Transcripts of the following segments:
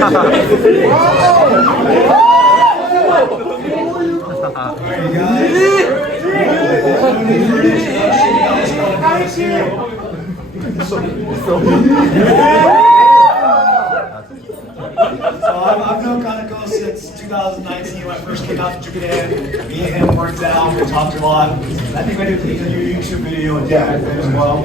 I've known Kaneko since 2019 when I first came out to Japan. Me and him worked out, we talked a lot. I think I did a new YouTube video and dad as well.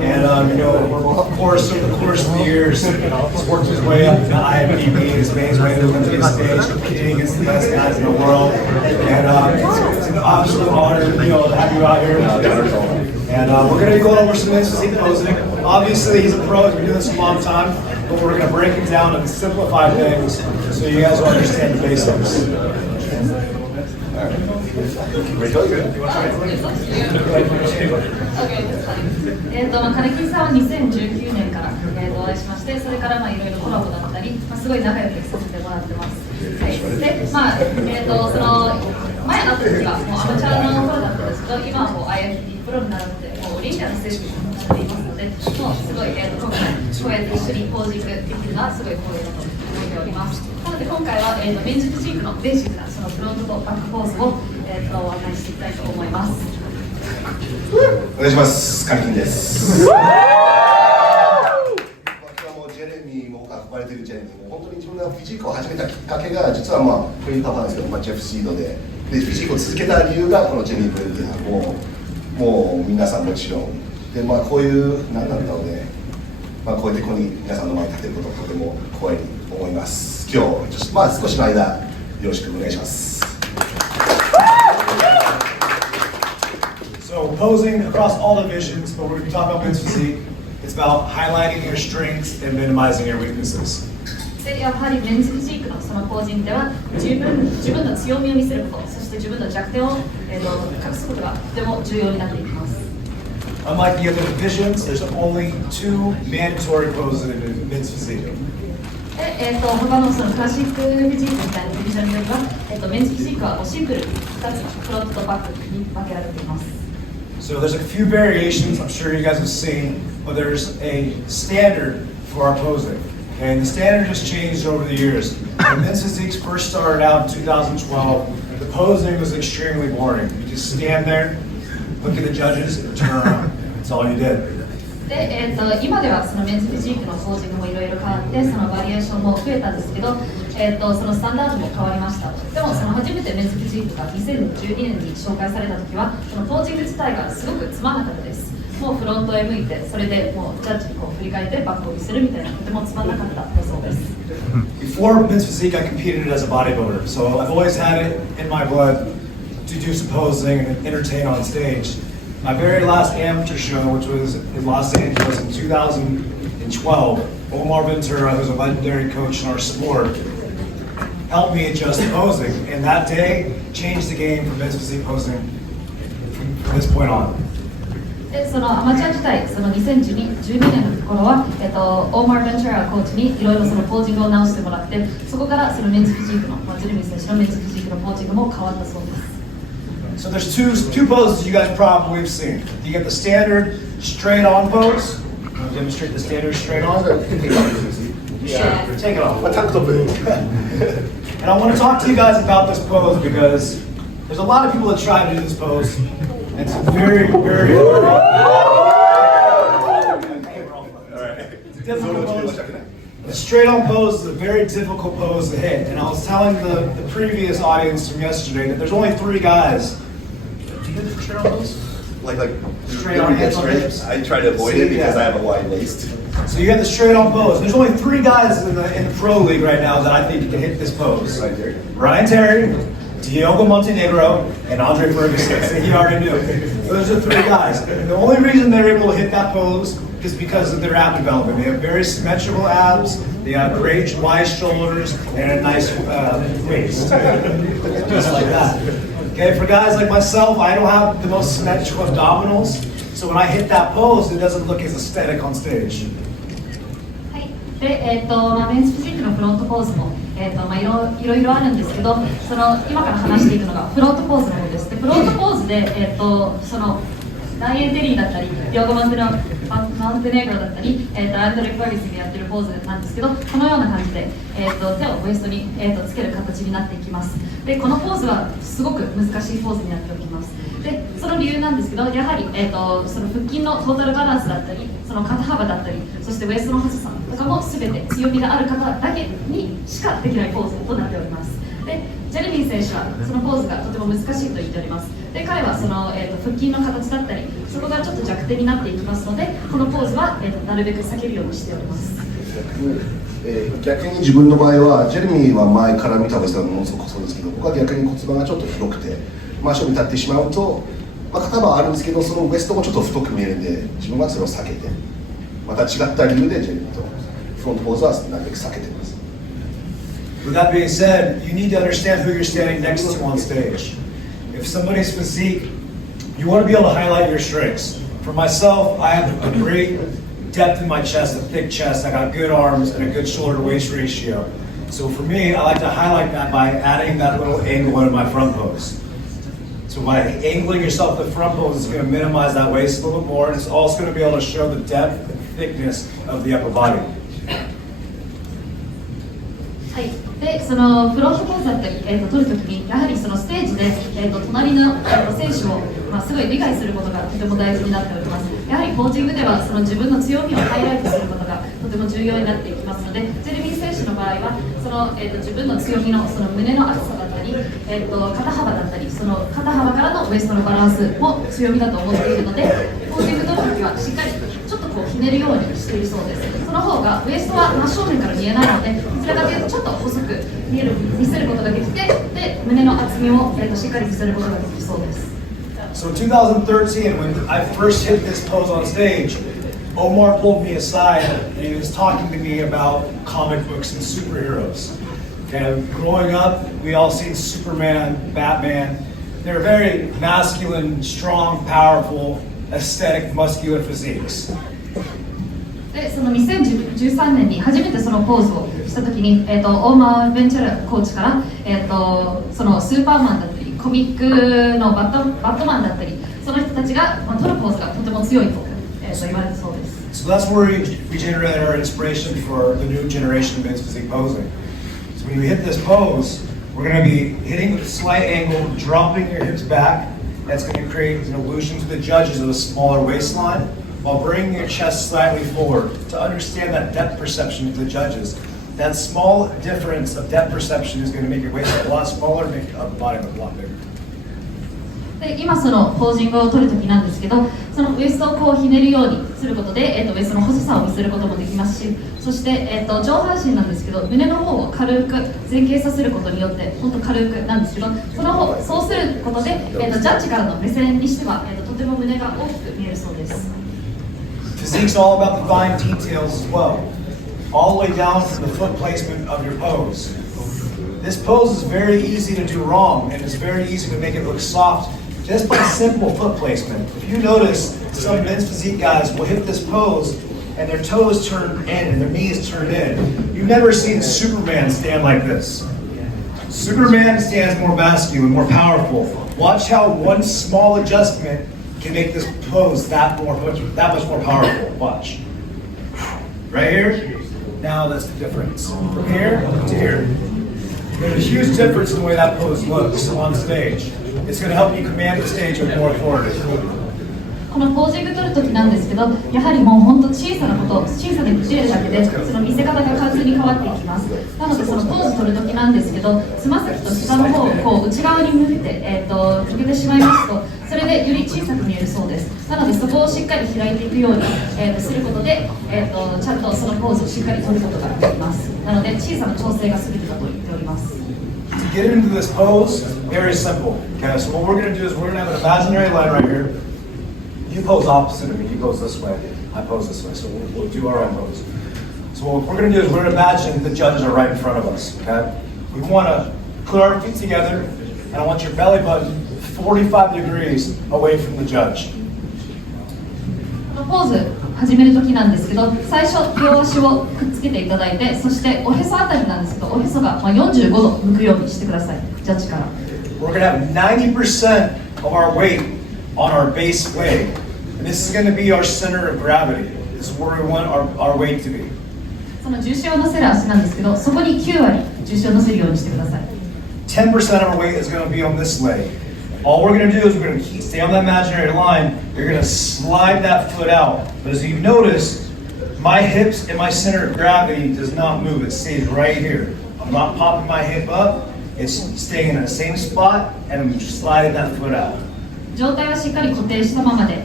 And of course, over the course of the years, he's worked his way up to IFBB. He's made his way to the Olympic stage, competing against the best guys in the world. And it's an absolute honor, to have you out here. And we're going to be going over some physique posing. Obviously, he's a pro. He's been doing this a long time. But we're going to break it down and simplify things so you guys will understand the basics. カネキンさんは2019年からお会いしまして、それからいろいろコラボだったり、すごい仲良くさせてもらってます。はい、で、その前の時はもうアマチュアの頃だったんですけど、今はもう IFBB プロになって、もうオリンピアンの選手になっていますので、もうすごい今回こうやって一緒にポージングできるのはすごい光栄だと思っております。なので今回はベンチフィジークのベーシックなそのフロントとバックポーズをお話ししていきたいと思います。お願いします。カネキンです。今日はもうジェレミーも憧れてるジェレミーも本当に自分がフィジークを始めたきっかけが実はこういうパパなんですけど、ジェフシードでフィジークを続けた理由がこのジェレミーブエンディアもう皆さんもちろんでこういうなんだったので、こうやってここに皆さんの前に立てることをとても光栄に思います。今日少しの間よろしくお願いします。So posing across all divisions, but we're going to talk about men's physique. It's about highlighting your strengths and minimizing your weaknesses. でやはりメンズフィジークのそのポージングでは自分の強みを見せること、そして自分の弱点を、隠すことがとても重要になっていきます。Unlike the other divisions, there's only 2 mandatory poses in men's physique. で他のそのクラシックフィジークみたいなディビジョンよりは、メンズフィジークはシンプルに2つのフロントとバックに分けられています。So there's a few variations I'm sure you guys have seen, but there's a standard for our posing. And the standard has changed over the years. When men's physiques first started out in 2012, the posing was extremely boring. You just stand there, look at the judges, and turn around. That's all you did. で今ではそのメンズフィジークのポージングもいろいろ変わって、そのバリエーションも増えたんですけど、そのスタンダードも変わりました。でもその初めてメンズフィジークが2012年に紹介された時は、そのポージング自体がすごくつまんなかったです。もうフロントへ向いて、それでもうジャッジに振り返ってバックを見せるみたいな、とてもつまんなかったそうです。Before men's physique, I competed as a bodybuilder, so I've always had it in my blood to do some posing and entertain on stage. My very last amateur show, which was in Los Angeles in 2012, Omar Ventura, who's a legendary coach in our sport, helped me adjust to posing, and that day changed the game for men's physique posing from this point on. でそのアマチュア時代、その2012年の頃は、オーマー・ベンチュラコーチにいろいろそのポージングを直してもらって、そこからそのメンズフィジークの、ジェレミー選手のメンズフィジークのポージングも変わったそうです。So there's two poses you guys probably have seen. You get the standard straight on pose. I'll demonstrate the standard straight on. Yeah, take it off. And I want to talk to you guys about this pose because there's a lot of people that try to do this pose. And it's very, very difficult pose. The straight on pose is a very difficult pose to hit. And I was telling the previous audience from yesterday that there's only 3 guys. Do you do the straight on pose? Like straight on hands on hips? I try to avoid it because I have a wide waist. So you have the straight on pose. There's only 3 guys in the pro league right now that I think can hit this pose. Ryan Terry, Diogo Montenegro, and Andre Ferguson. He already knew. Those are 3 guys. And the only reason they're able to hit that pose is because of their ab development. They have very symmetrical abs, they have great wide shoulders, and a nice waist. Just like that. Okay, for guys like myself, I don't have the most symmetrical abdominals, so when I hit that pose, it doesn't look as aesthetic on stage. はい。で、メンズフィジークのフロントポーズも、いろいろあるんですけど、その今から話していくのがフロントポーズの方です。で、フロントポーズで、そのダイエンテリーだったり、ディオゴマンテのマウンテネグロだったり、アンドレ・クワリスでやってるポーズなんですけど、このような感じで、手をウエストに、つける形になっていきます。でこのポーズはすごく難しいポーズになっております。でその理由なんですけど、やはり、その腹筋のトータルバランスだったり、その肩幅だったり、そしてウエストの細さとかも全て強みがある方だけにしかできないポーズとなっております。でジェレミー選手はそのポーズがとても難しいと言っております。で彼はその、腹筋の形だったり、そこがちょっと弱点になっていきますので、このポーズは、なるべく避けるようにしております。逆に自分の場合は、ジェレミーは前から見たウエストがものすごくそうですけど、僕は逆に骨盤がちょっと広くて、真正面に立ってしまうと、肩はあるんですけど、そのウエストもちょっと太く見えるんで、自分はそれを避けて、また違った理由でジェレミーとフロントポーズはなるべく避けています。With that being said, you need to understand who you're standing next to on stage. If somebody's physique, you want to be able to highlight your strengths. For myself, I have a great depth in my chest, a thick chest. I got good arms and a good shoulder-to-waist ratio. So for me, I like to highlight that by adding that little angle into my front pose. So by angling yourself to the front pose, it's going to minimize that waist a little bit more, and it's also going to be able to show the depth and thickness of the upper body. はい、でそのフロントポーズだったり、取るときにやはりそのステージで、隣の、選手を、すごい理解することがとても大事になっております。やはりポージングではその自分の強みをハイライトすることがとても重要になっていきますので、ジェレミー選手の場合はその、自分の強みのその胸の厚さだったり、肩幅だったり、その肩幅からのウエストのバランスも強みだと思っているので、ポージング取るときはしっかりちょっとこうひねるようにしているそうです。その方がウエストは真正面から見えないので、どちらかというとちょっと細く見せることができて、で胸の厚みを、しっかり見せることができそうです。So in 2013, when I first hit this pose on stage, Omar pulled me aside and he was talking to me about comic books and superheroes. Okay, growing up, we all seen Superman, Batman. They're very masculine, strong, powerful, aesthetic, muscular physiques. でその2013年に初めてそのポーズをしたときに、オーマー・ベンチャラコーチから、そのスーパーマンだったり、コミックのバットマンだったり、その人たちが、取るポーズがとても強いと、言われたそうです。So that's where we generated our inspiration for the new generation of men's physique posing. So when you hit this pose, we're going to be hitting with a slight angle, dropping your hips back. That's going to create an illusion to the judges of a smaller waistline, while bringing your chest slightly forward to understand that depth perception to the judges. That small difference of depth perception is going to make your waist a lot smaller and make your upper body look a lot bigger. で今そのポージングを取るときなんですけど、そのウエストをこうひねるようにすることで、ウエストの細さを見せることもできますし、そして、上半身なんですけど、胸の方を軽く前傾させることによって、本当軽くなんですけど、そうすることで、ジャッジからの目線にしては、とても胸が大きく見えるそうです。Physique's all about the fine details as well, all the way down to the foot placement of your pose. This pose is very easy to do wrong, and it's very easy to make it look soft just by simple foot placement. If you notice, some men's physique guys will hit this pose and their toes turn in and their knees turn in. You've never seen Superman stand like this. Superman stands more masculine, more powerful. Watch how one small adjustment can make this pose that much more powerful. Watch. Right here. Now that's the difference. From here to here. There's a huge difference in the way that pose looks on stage. It's going to help you command the stage with more authority. このポージング取るときなんですけど、やはりもう本当小さなこと、小さなディテールだけでその見せ方が完全に変わっていきます。なのでそのポーズ取るときなんですけど、つま先と下の方をこう内側に向けて、向けてしまいますと、それでより小さく見えるそうです。なのでそこをしっかり開いていくように、することで、ちゃんとそのポーズをしっかり取ることができます。なので小さな調整が全てだと言っております。To get into this pose, very simple. Okay, so what we're going to do is we're going to have an imaginary line right here. You pose opposite of me. You pose this way. I pose this way. So we'll do our own pose. So what we're going to do is we're going to imagine the judges are right in front of us. Okay, we want to put our feet together, and I want your belly button 45 degrees away from the judge. このポーズ始めるときなんですけど、最初両足をくっつけていただいて、そしておへそあたりなんですけど、おへそが45度向くようにしてください。ジャッジから。We're going to have 90% of our weight on our base leg, And this is going to be our center of gravity. This is where we want our weight to be. その重心を乗せる足なんですけど、そこに9割重心を乗せるようにしてください。10% of our weight is going to be on this leg. All we're going to do is we're going to stay on that imaginary line. You're going to slide that foot out. But as you notice, my hips and my center of gravity does not move. It stays right here. I'm not popping my hip up. It's staying in that same spot, and I'm sliding that foot out. 上体はしっかり固定したままで、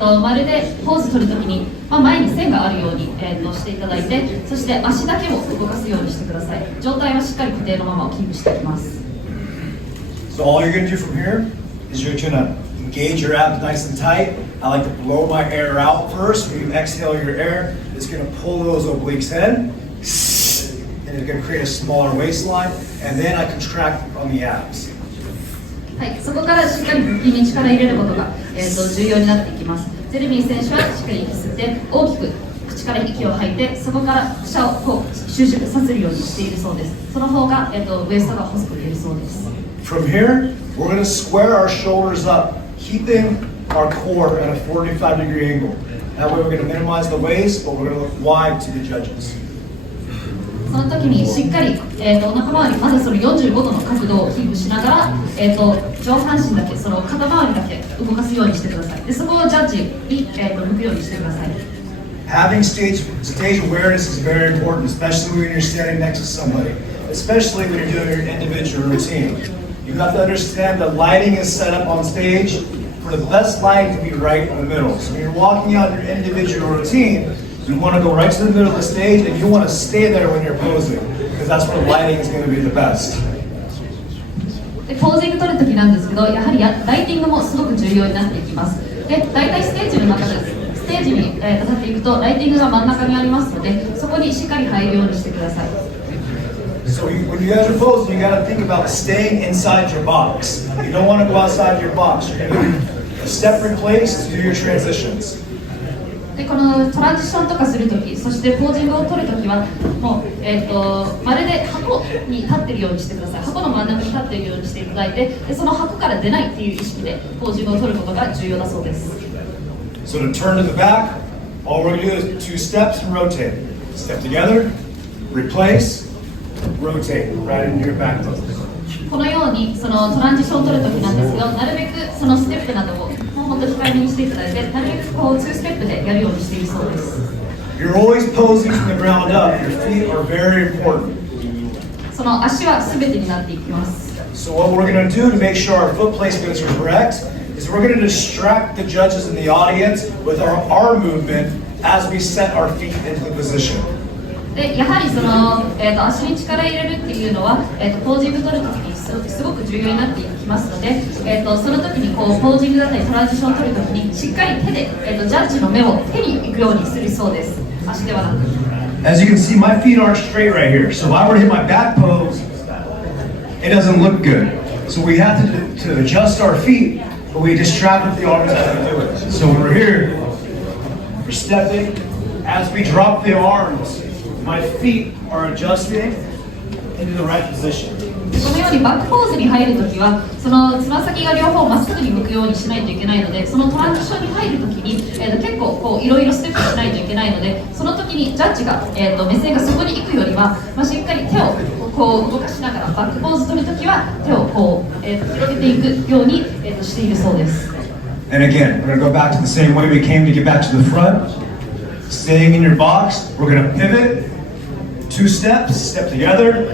まるでポーズ取るときに、前に線があるように、していただいて、そして足だけを動かすようにしてください。上体はしっかり固定のままをキープしていきます。So all you're going to do from here is you're going to engage your abs nice and tight. I like to blow my air out first. When you exhale your air, it's going to pull those obliques in, and it's going to create a smaller waistline, and then I contract on the abs. はい、そこからしっかり腹筋に力入れることが、重要になっていきます。ジェレミー選手はしっかり息吸って大きく口から息を吐いて、そこから飛車をこう収縮させるようにしているそうです。その方が、ウエストが細く見えるそうです。From here, we're going to square our shoulders up, keeping our core at a 45-degree angle. That way we're going to minimize the waist, but we're going to look wide to the judges. その時にしっかり、お腹周り、まずその45度の角度をキープしながら、上半身だけ、その肩周りだけ動かすようにしてください。でそこをジャッジに、向くようにしてください。Having stage awareness is very important, especially when you're standing next to somebody, especially when you're doing your individual routine. You have to understand that lighting is set up on stage for the best lighting to be right in the middle. So when you're walking out your individual routine, you want to go right to the middle of the stage, and you want to stay there when you're posing, because that's where the lighting is going to be the best. でポージング取るときなんですけど、やはりライティングもすごく重要になっていきます。で、大体ステージの中でステージに、立っていくとライティングが真ん中にありますので、そこにしっかり入るようにしてください。So when you guys are posing, you got to think about staying inside your box. You don't want to go outside your box. You're going to do a step replace to do your transitions. でこのトランジションとかするとき、そしてポージングを取るときはもう、まるで箱に立っているようにしてください。箱の真ん中に立っているようにしていただいて、でその箱から出ないっていう意識でポージングを取ることが重要だそうです。So to turn to the back, all we're going to do is 2 steps and rotate. Step together, replace, rotate right into your back pose. このようにそのトランジションを取るときなんですけど、なるべくそのステップなどをもう本当に控えめにしていただいて、なるべくこう2ステップでやるようにしているそうです。You're always posing from the ground up. Your feet are very important. その足はすべてになっていきます。So what we're going to do to make sure our foot placements are correct is we're going to distract the judges in the audience with our movement as we set our feet into the position. でやはりその、足に力入れるっていうのは、ポージング取るときにすごく重要になっていきますので、その時にこうポージングだったりトランジションを取るときにしっかり手で、ジャッジの目を手に行くようにするそうです。足ではなく。As you can see, my feet aren't straight right here. So if I were to hit my back pose, it doesn't look good. So we have to adjust our feet, but we distract with the arms as we do it. So when we're here, we're stepping. As we drop the arms, my feet are adjusting into the right position. このようにバックポーズに入るときは、そのつま先が両方まっすぐに向くようにしないといけないので、そのトランジションに入るときに、結構こういろいろステップしないといけないので、その時にジャッジが、目線がそこに行くよりは、しっかり手をこう動かしながらバックポーズ取るときは手をこう、広げていくように、しているそうです。And again, we're going to go back to the same way we came to get back to the front. Staying in your box, we're going to pivot. 2 steps, step together,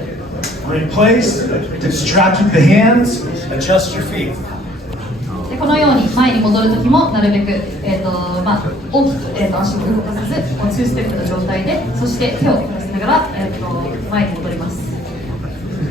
replace, distract with the hands, adjust your feet. でこのように前に戻るときもなるべく、大きく、足を動かさず2ステップの状態で、そして手を振らせながら、前に戻ります。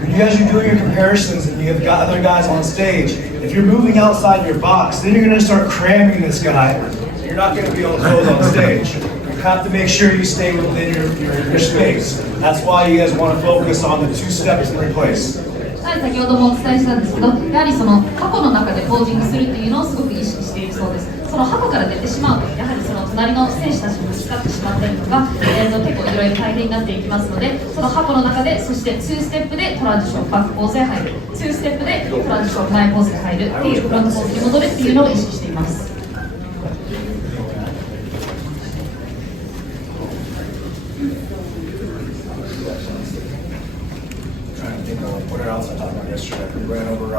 When you guys are doing your comparisons and you have got other guys on stage, if you're moving outside your box, then you're going to start cramming this guy. You're not going to be able to pose on stage. You have to make sure you stay within your space. That's why you guys want to focus on the 2 steps and replace. はい、先ほどもお伝えしたんですけど、やはりその箱の中でポージングするっていうのをすごく意識しているそうです。その箱から出てしまうと、やはりその隣の選手たちにぶつかってしまったりとか、結構いろいろ大変になっていきますので、その箱の中で、そして2ステップでトランジションバックポーズへ入る、2ステップでトランジション前ポーズへ入るっていうフロントポーズに戻るっていうのを意識しています。what else I talked about yesterday? We ran over